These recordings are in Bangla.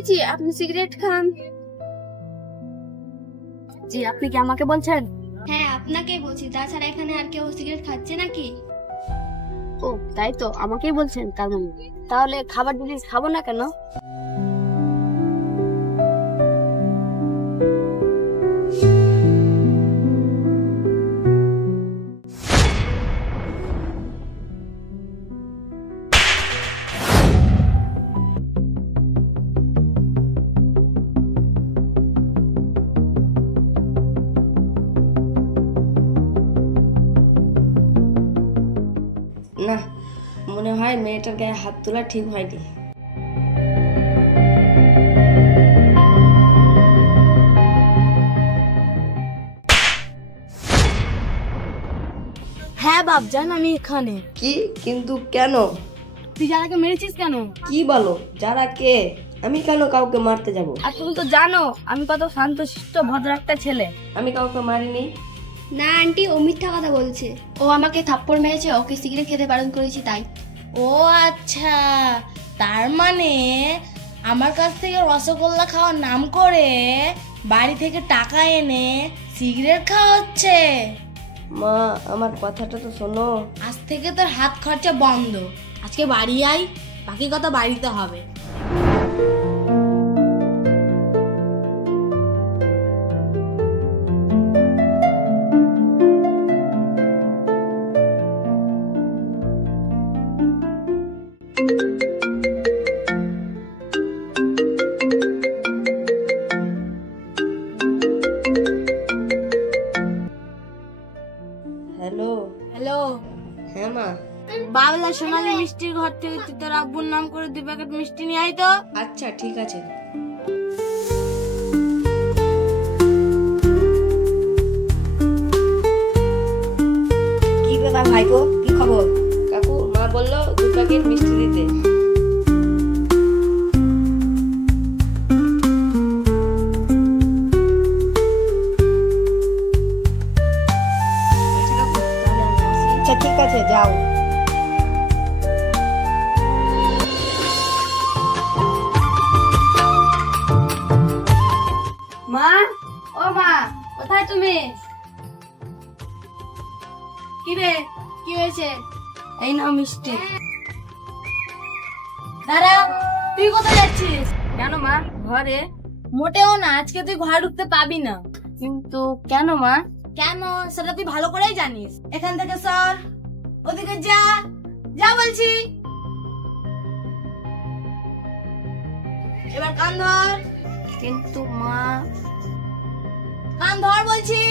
দিয়েছি, আপনি সিগারেট খান। জি, আপনি কি আমাকে বলছেন? হ্যাঁ, আপনাকেই বলছি, তাছাড়া এখানে আর কেউ সিগারেট খাচ্ছে নাকি? ও তাই তো, আমাকেই বলছেন তার মানে। তাহলে খাবার জিনিস খাবো না কেন? না, মনে হয় মেয়েটার গায়ে হাত তোলা ঠিক হয়নি। হ্যাঁ বাপজান, আমি এখানে। কি? কিন্তু কেন? তুই যারাকে মেরেছিস কেন? কি বলো? যারা কে? আমি কেন কাউকে মারতে যাব? আর তুমি তো জানো আমি কত শান্তশিষ্ট ভদ্র একটা ছেলে। আমি কাউকে মারিনি। না আন্টি, ও মিথ্যা কথা বলছে। ও আমাকে থাপ্পড় মেরেছে, ওকে সিগারেট খেতে বারণ করেছি তাই। ও আচ্ছা, তার মানে আমার কাছ থেকে রসগোল্লা খাওয়ার নাম করে বাড়ি থেকে টাকা এনে সিগারেট খাওয়া হচ্ছে। মা, আমার কথাটা তো শোনো। আজ থেকে তোর হাত খরচা বন্ধ। আজকে বাড়ি আই, বাকি কথা বাড়িতে হবে। হ্যালো। হ্যালো, হ্যাঁ মা। বাবলা সোনালী মিষ্টির ঘর থেকে তুই তোর আব্বুর নাম করে 2 প্যাকেট মিষ্টি নিয়ে আয় তো। আচ্ছা ঠিক আছে। কি ব্যাপার ভাইপো, কি খবর? কাকু, মা বললো 2 প্যাকেট মিষ্টি দিতে। আচ্ছা ঠিক আছে, যাও। মা, ও মা, কোথায় তুমি? কি রে, কি হয়েছে? এই নাও মিষ্টি। দাঁড়া, তুই কোথায় যাচ্ছিস? কেন মা, ঘরে? মোটেও না, আজকে তুই ঘরে ঢুকতে পাবি না। কিন্তু কেন মা? কেন সেটা তুই ভালো করেই জানিস। এখান থেকে সর, ওদিকে যা, যা বলছি। এবার কান ধর। কিন্তু মা। কান ধর বলছি।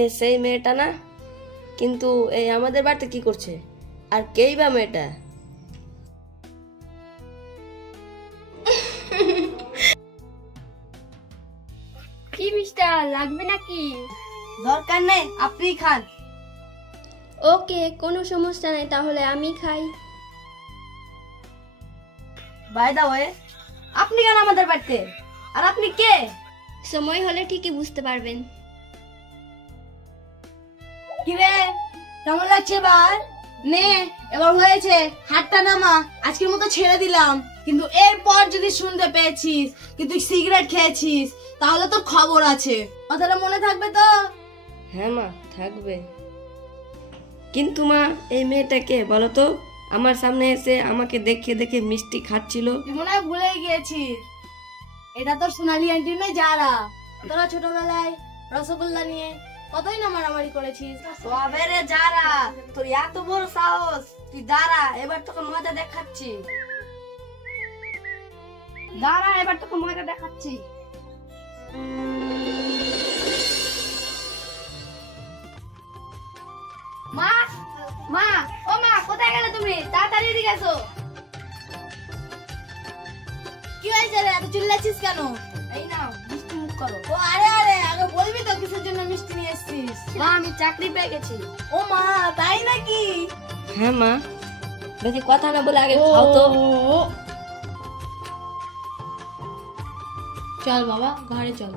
এ সেই মেয়েটা না? কিন্তু এই আমাদের বাড়িতে কি করছে? আর কেই বা মেয়েটা? কি মিষ্টা লাগবে নাকি? দরকার নেই, আপনি খান। ওকে, কোনো সমস্যা নেই, তাহলে আমি খাই। বাই দা ওয়ে, আপনি কেন আমাদের বাড়িতে? আর আপনি কে? সময় হলে ঠিকই বুঝতে পারবেন। কি রে, কেমন লাগছে এবার? নে, এবার হয়েছে, হাতটা নামা। আজকের মতো ছেড়ে দিলাম, কিন্তু এরপর যদি শুনতে পেয়েছিস কি তুই সিগারেট খেয়েছিস, তাহলে তোর খবর আছে। কথাটা মনে থাকবে তো? হ্যাঁ মা, থাকবে। কিন্তু মা, এই মেয়েটা কে বলো তো? আমার সামনে এসে আমাকে দেখে দেখে মিষ্টি খাচ্ছিল। তুই মনে হয় ভুলে গিয়েছিস, এটা তোর সোনালী আন্টি নয় যারা। তোরা ছোটবেলায় রসগোল্লা নিয়ে কতই না মারামারি করেছিস। তবে রে যারা, তোর এত বড় সাহস! তুই দাঁড়া, এবার তোকে মজা দেখাচ্ছি। দাঁড়া, এবার তোকে মজা দেখাচ্ছি। মা, মা, ও মা, কোথায় গেলে তুমি? তাড়াতাড়ি এদিকে এসো। কি হয়েছে রে, এত চিল্লাচ্ছিস কেন? এই নাও মিষ্টি মুখ করো। ও আরে আরে, আগে বলবি তো কিসের জন্য মিষ্টি নিয়ে এসেছিস। মা, আমি চাকরি পেয়ে গেছি। ও মা, তাই নাকি? হ্যাঁ মা। বেশি কথা না বলে আগে খাও তো। চল বাবা ঘরে চল।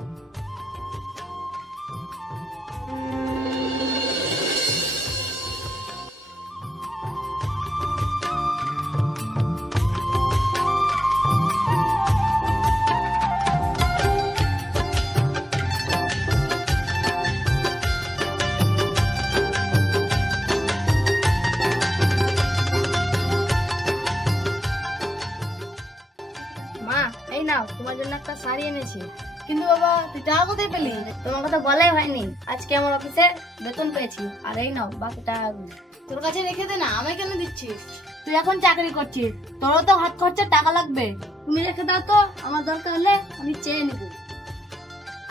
মা এই নাও, তোমার জন্য একটা শাড়ি এনেছি। কিন্তু বাবা তুই টাকা কোথায় পেলি? তোমার কথা বলাই হয়নি, আজকে আমার অফিসে বেতন পেয়েছি। আর এই নাও বাকি টাকাগুলো। তোর কাছে রেখে দে না, আমায় কেন দিচ্ছিস? তুই এখন চাকরি করছিস, তোরও তো হাত খরচার টাকা লাগবে। তুমি রেখে দাও তো, আমার দরকার হলে আমি চেয়ে নিব।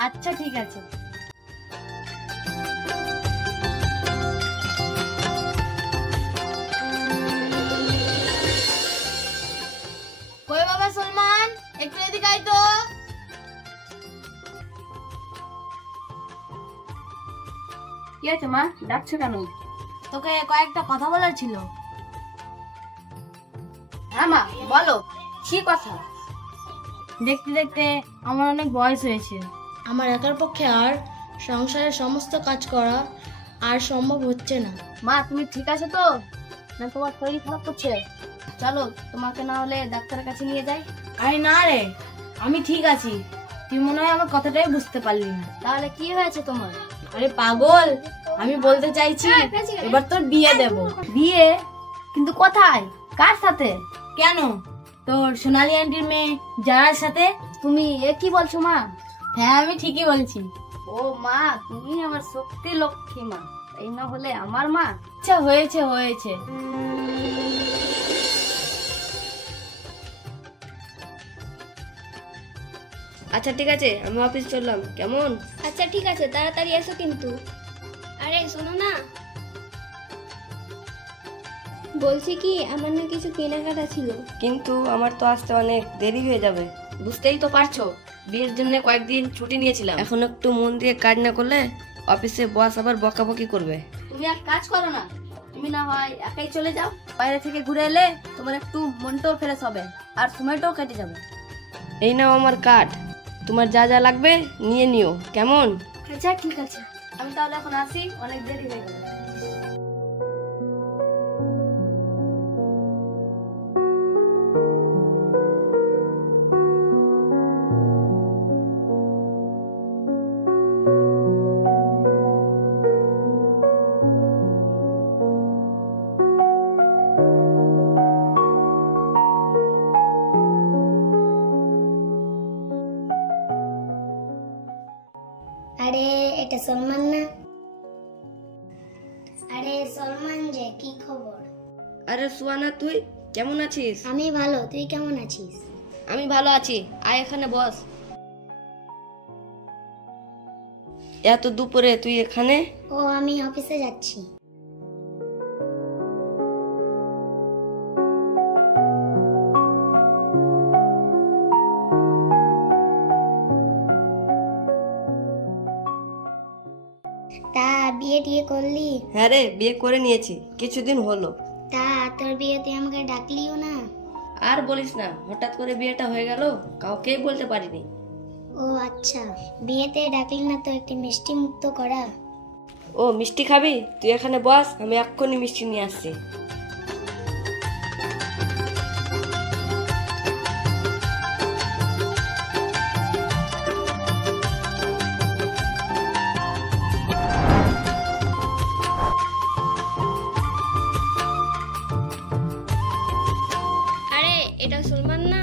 আচ্ছা ঠিক আছে। কই বাবা সলমান, একটু এদিকে আয় তো। কি আছে মা, ডাকছো কেন? তোকে কয়েকটা কথা বলার ছিল। হ্যাঁ মা বলো, কি কথা? দেখতে দেখতে আমার অনেক বয়স হয়েছে, আমার একার পক্ষে আর সংসারের সমস্ত কাজ করা আর সম্ভব হচ্ছে না। মা তুমি ঠিক আছে তো, না তোমার শরীর খারাপ করছে? চলো তোমাকে না হলে ডাক্তারের কাছে নিয়ে যাই। আরে না রে, আমি ঠিক আছি। তুই মনে হয় আমার কথাটাই বুঝতে পারলি না। তাহলে কি হয়েছে তোমার? আরে পাগল, আমি বলতে চাইছি এবার তোর বিয়ে দেব। বিয়ে? কিন্তু কোথায়, কার সাথে? কেন, তোর সোনালী আন্টির মেয়ে যারার সাথে। তুমি এ কি বলছো মা? হ্যাঁ আমি ঠিকই বলছি। ও মা, তুমি আমার সত্যি লক্ষ্মী মা, এই না হলে আমার মা। আচ্ছা হয়েছে হয়েছে। আচ্ছা ঠিক আছে, আমি অফিস চললাম, কেমন? আচ্ছা ঠিক আছে, তাড়াতাড়ি এসো কিন্তু। আরে শোনো না, বলছি কি আমার না কিছু কেনাকাটা ছিল। কিন্তু আমার তো আসতে অনেক দেরি হয়ে যাবে। বুঝতেই তো পারছো, বিয়ের জন্য কয়েকদিন ছুটি নিয়েছিলাম। এখন একটু মন দিয়ে কাজ না করলে অফিসে বস আবার বকাবকি করবে। তুমি এক কাজ করো না, তুমি না হয় একাই চলে যাও। বাইরে থেকে ঘুরে এলে তোমার একটু মনটাও ফ্রেশ হবে আর সময়টাও কেটে যাবে। এই নাও আমার কার্ড, তোমার যা যা লাগবে নিয়ে নিও, কেমন? আচ্ছা ঠিক আছে, আমি তাহলে এখন আসি, অনেক দেরি হয়ে গেল। আরে এটা সলমান না? আরে সলমান যে, কি খবর? আরে সুয়ানা, তুই কেমন আছিস? আমি ভালো, তুই কেমন আছিস? আমি ভালো আছি, আয় এখানে বস। এত দুপুরে তুই এখানে? ও আমি অফিসে যাচ্ছি। তা বিয়ে টিয়ে করলি? হ্যাঁ রে, বিয়ে করে নিয়েছি, কিছুদিন হলো। তা তোর বিয়ে তুই আমাকে ডাকলিও না? আর বলিস না, হঠাৎ করে বিয়েটা হয়ে গেল, কাউকেই বলতে পারিনি। ও আচ্ছা, বিয়েতে ডাকলি না তো একটি মিষ্টি মুক্ত করা। ও মিষ্টি খাবি? তুই এখানে বস, আমি এক্ষুনি মিষ্টি নিয়ে আসছি। আরে এটা সলমান না?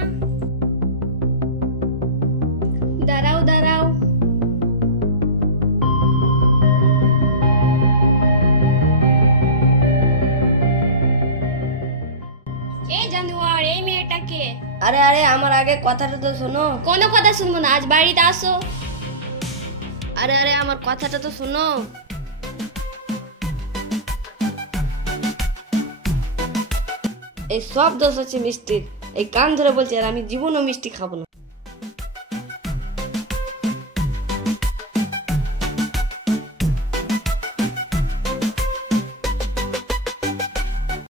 দাঁড়াও দাঁড়াও, এই জানোয়ার, এই মেয়েটাকে। আরে আরে, আমার আগে কথাটা তো শোনো। কোনো কথা শুনবো না, আজ বাড়িতে আসো। আরে আরে, আমার কথাটা তো শোনো। এই সব দোষ হচ্ছে মিষ্টির, এই কান ধরে বলছে, আর আমি জীবনও মিষ্টি খাবো না।